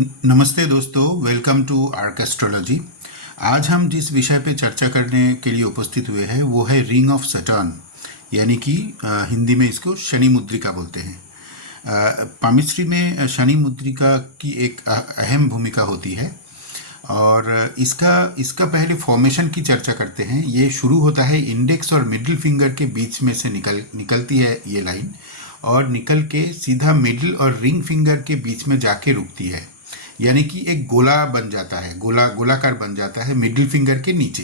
नमस्ते दोस्तों, welcome to arc astrology. आज हम जिस विषय पे चर्चा करने के लिए उपस्थित हुए हैं वो है रिंग ऑफ सैटर्न, यानी कि हिंदी में इसको शनि मुद्रिका बोलते हैं। पामिस्ट्री में शनि मुद्रिका की एक अहम भूमिका होती है और इसका इसका पहले फॉर्मेशन की चर्चा करते हैं। ये शुरू होता है इंडेक्स और मिडिल फिंगर के बीच में से निकलती है ये लाइन, और निकल के सीधा मिडिल और रिंग फिंगर के बीच में जाके रुकती है, यानी कि एक गोला बन जाता है, गोलाकार बन जाता है मिडिल फिंगर के नीचे।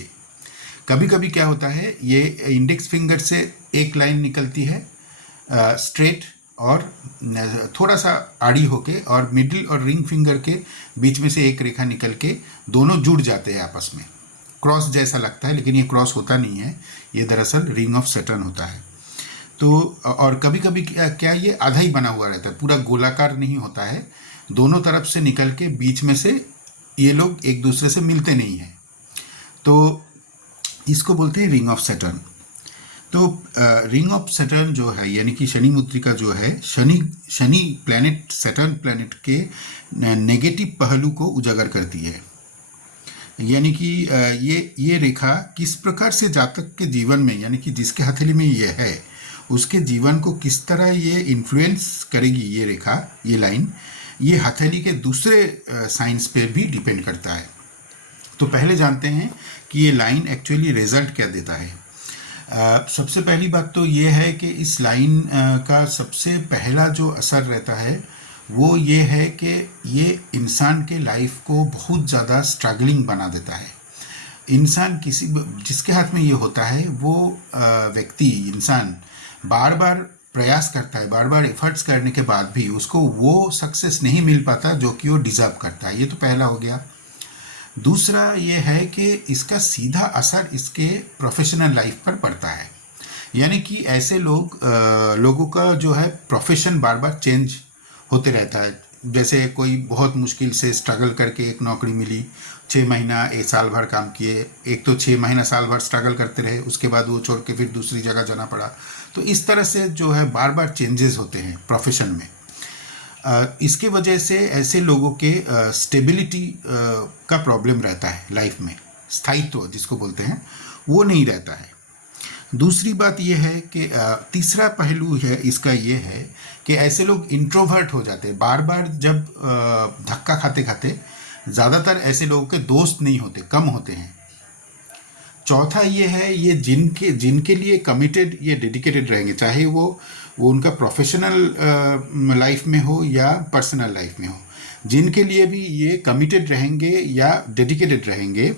कभी कभी क्या होता है, ये इंडेक्स फिंगर से एक लाइन निकलती है स्ट्रेट और थोड़ा सा आड़ी होके, और मिडिल और रिंग फिंगर के बीच में से एक रेखा निकल के दोनों जुड़ जाते हैं आपस में। क्रॉस जैसा लगता है, लेकिन ये क्रॉस होता नहीं है, ये दरअसल रिंग ऑफ सैटर्न होता है। तो और कभी कभी क्या ये आधा ही बना हुआ रहता है, पूरा गोलाकार नहीं होता है, दोनों तरफ से निकल के बीच में से ये लोग एक दूसरे से मिलते नहीं हैं, तो इसको बोलते हैं रिंग ऑफ सैटर्न। तो रिंग ऑफ सैटर्न जो है, यानी कि शनि मुद्रिका जो है, शनि प्लैनेट, सैटर्न प्लैनेट के नेगेटिव पहलू को उजागर करती है। यानी कि ये रेखा किस प्रकार से जातक के जीवन में, यानी कि जिसके हथेली में ये है, उसके जीवन को किस तरह ये इन्फ्लुएंस करेगी ये रेखा, ये लाइन, ये हथेली के दूसरे साइंस पे भी डिपेंड करता है। तो पहले जानते हैं कि ये लाइन एक्चुअली रिजल्ट क्या देता है। सबसे पहली बात तो ये है कि इस लाइन का सबसे पहला जो असर रहता है वो ये है कि ये इंसान के लाइफ को बहुत ज़्यादा स्ट्रगलिंग बना देता है। इंसान जिसके हाथ में ये होता है वो व्यक्ति, इंसान बार बार प्रयास करता है, बार बार एफर्ट्स करने के बाद भी उसको वो सक्सेस नहीं मिल पाता जो कि वो डिज़र्व करता है। ये तो पहला हो गया। दूसरा ये है कि इसका सीधा असर इसके प्रोफेशनल लाइफ पर पड़ता है, यानी कि ऐसे लोगों का जो है प्रोफेशन बार बार चेंज होते रहता है। जैसे कोई बहुत मुश्किल से स्ट्रगल करके एक नौकरी मिली, 6 महीना एक साल भर काम किए, एक तो 6 महीना साल भर स्ट्रगल करते रहे, उसके बाद वो छोड़ के फिर दूसरी जगह जाना पड़ा। तो इस तरह से जो है बार बार चेंजेस होते हैं प्रोफेशन में। इसके वजह से ऐसे लोगों के स्टेबिलिटी का प्रॉब्लम रहता है लाइफ में, स्थायित्व जिसको बोलते हैं वो नहीं रहता है। दूसरी बात यह है कि तीसरा पहलू है इसका ये है कि ऐसे लोग इंट्रोवर्ट हो जाते हैं। बार बार जब धक्का खाते खाते ज़्यादातर ऐसे लोगों के दोस्त नहीं होते, कम होते हैं। चौथा ये है, ये जिनके लिए कमिटेड, ये डेडिकेटेड रहेंगे, चाहे वो उनका प्रोफेशनल लाइफ में हो या पर्सनल लाइफ में हो, जिनके लिए भी ये कमिटेड रहेंगे या डेडिकेटेड रहेंगे,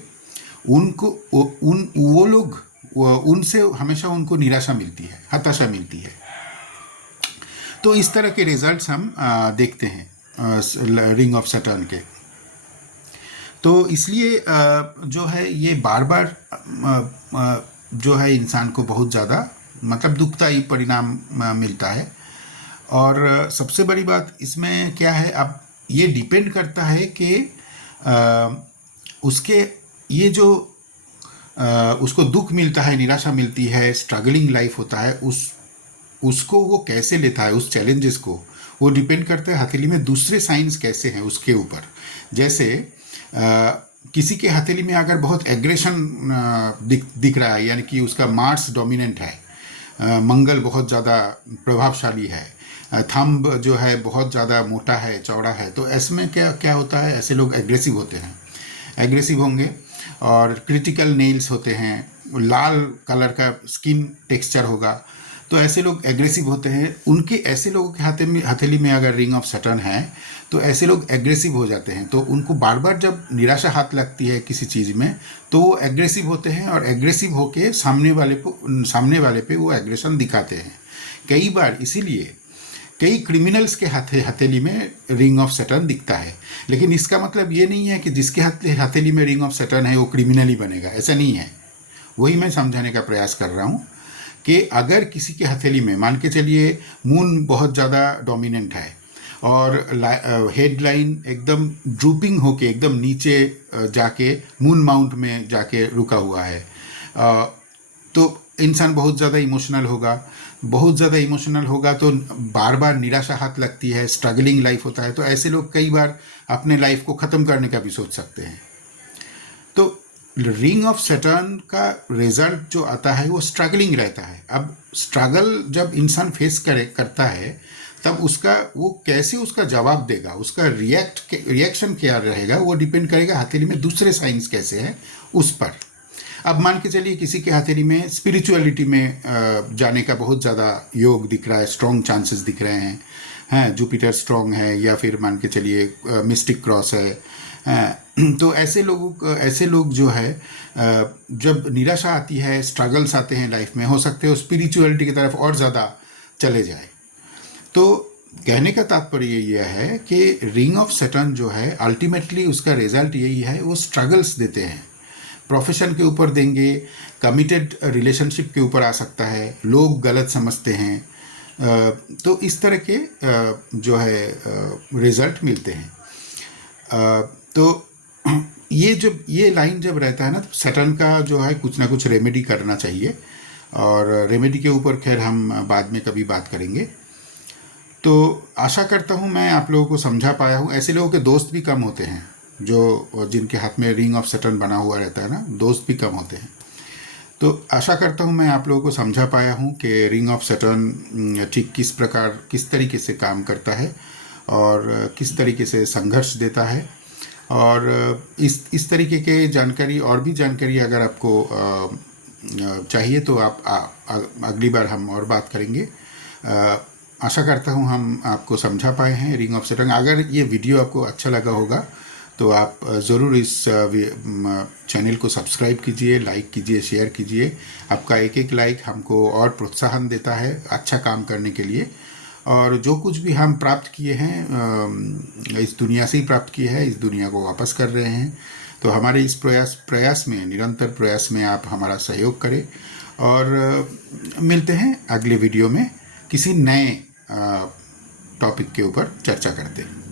उनको वो लोग उनसे हमेशा उनको निराशा मिलती है, हताशा मिलती है। तो इस तरह के रिजल्ट्स हम देखते हैं रिंग ऑफ सैटर्न के। तो इसलिए जो है ये बार बार जो है इंसान को बहुत ज़्यादा मतलब दुखदायी परिणाम मिलता है। और सबसे बड़ी बात इसमें क्या है, अब ये डिपेंड करता है कि उसके ये जो उसको दुख मिलता है, निराशा मिलती है, स्ट्रगलिंग लाइफ होता है, उसको वो कैसे लेता है, उस चैलेंजेस को, वो डिपेंड करता है हथेली में दूसरे साइंस कैसे हैं उसके ऊपर। जैसे किसी के हथेली में अगर बहुत एग्रेशन दिख रहा है, यानी कि उसका मार्स डोमिनेंट है, मंगल बहुत ज़्यादा प्रभावशाली है, थंब जो है बहुत ज़्यादा मोटा है, चौड़ा है, तो ऐसे में क्या होता है, ऐसे लोग एग्रेसिव होते हैं, एग्रेसिव होंगे। और क्रिटिकल नेल्स होते हैं, लाल कलर का स्किन टेक्सचर होगा, तो ऐसे लोग एग्रेसिव होते हैं। उनके ऐसे लोगों के हथेली में अगर रिंग ऑफ सैटर्न है तो ऐसे लोग एग्रेसिव हो जाते हैं। तो उनको बार बार जब निराशा हाथ लगती है किसी चीज़ में तो वो एग्रेसिव होते हैं, और एग्रेसिव होके सामने वाले पे वो एग्रेशन दिखाते हैं। कई बार इसीलिए कई क्रिमिनल्स के हथेली में रिंग ऑफ सैटर्न दिखता है। लेकिन इसका मतलब ये नहीं है कि जिसके हथेली में रिंग ऑफ सैटर्न है वो क्रिमिनल ही बनेगा, ऐसा नहीं है। वही मैं समझाने का प्रयास कर रहा हूँ कि अगर किसी के हथेली में, मान के चलिए मून बहुत ज़्यादा डोमिनेंट है और हेड लाइन एकदम ड्रूपिंग होके एकदम नीचे जाके मून माउंट में जाके रुका हुआ है, तो इंसान बहुत ज़्यादा इमोशनल होगा, बहुत ज़्यादा इमोशनल होगा तो बार बार निराशा हाथ लगती है, स्ट्रगलिंग लाइफ होता है, तो ऐसे लोग कई बार अपने लाइफ को ख़त्म करने का भी सोच सकते हैं। तो रिंग ऑफ सैटर्न का रिजल्ट जो आता है वो स्ट्रगलिंग रहता है। अब स्ट्रगल जब इंसान फेस करता है तब उसका वो कैसे उसका जवाब देगा, उसका रिएक्शन क्या रहेगा, वो डिपेंड करेगा हथेली में दूसरे साइंस कैसे हैं उस पर। अब मान के चलिए किसी के हथेली में स्पिरिचुअलिटी में जाने का बहुत ज़्यादा योग दिख रहा है, स्ट्रॉन्ग चांसेस दिख रहे हैं, जुपिटर स्ट्रॉन्ग है, या फिर मान के चलिए मिस्टिक क्रॉस है। तो ऐसे लोग जो है जब निराशा आती है, स्ट्रगल्स आते हैं लाइफ में, हो सकते हो स्पिरिचुअलिटी की तरफ और ज़्यादा चले जाए। तो कहने का तात्पर्य यह है कि रिंग ऑफ सैटर्न जो है अल्टीमेटली उसका रिजल्ट यही है, वो स्ट्रगल्स देते हैं। प्रोफेशन के ऊपर देंगे, कमिटेड रिलेशनशिप के ऊपर आ सकता है, लोग गलत समझते हैं, तो इस तरह के जो है रिजल्ट मिलते हैं। तो ये लाइन जब रहता है ना, तो सैटर्न का जो है कुछ ना कुछ रेमेडी करना चाहिए, और रेमेडी के ऊपर खैर हम बाद में कभी बात करेंगे। तो आशा करता हूँ मैं आप लोगों को समझा पाया हूँ। ऐसे लोगों के दोस्त भी कम होते हैं जो जिनके हाथ में रिंग ऑफ सैटर्न बना हुआ रहता है ना, दोस्त भी कम होते हैं। तो आशा करता हूँ मैं आप लोगों को समझा पाया हूँ कि रिंग ऑफ सैटर्न ठीक किस तरीके से काम करता है और किस तरीके से संघर्ष देता है। और इस तरीके के जानकारी, और भी जानकारी अगर आपको चाहिए तो आप अगली बार हम और बात करेंगे। आशा करता हूँ हम आपको समझा पाए हैं रिंग ऑफ सैटर्न। अगर ये वीडियो आपको अच्छा लगा होगा तो आप ज़रूर इस चैनल को सब्सक्राइब कीजिए, लाइक कीजिए, शेयर कीजिए। आपका एक लाइक हमको और प्रोत्साहन देता है अच्छा काम करने के लिए। और जो कुछ भी हम प्राप्त किए हैं इस दुनिया से ही प्राप्त किए हैं, इस दुनिया को वापस कर रहे हैं। तो हमारे इस प्रयास में, निरंतर प्रयास में आप हमारा सहयोग करें। और मिलते हैं अगले वीडियो में किसी नए टॉपिक के ऊपर चर्चा करते हैं।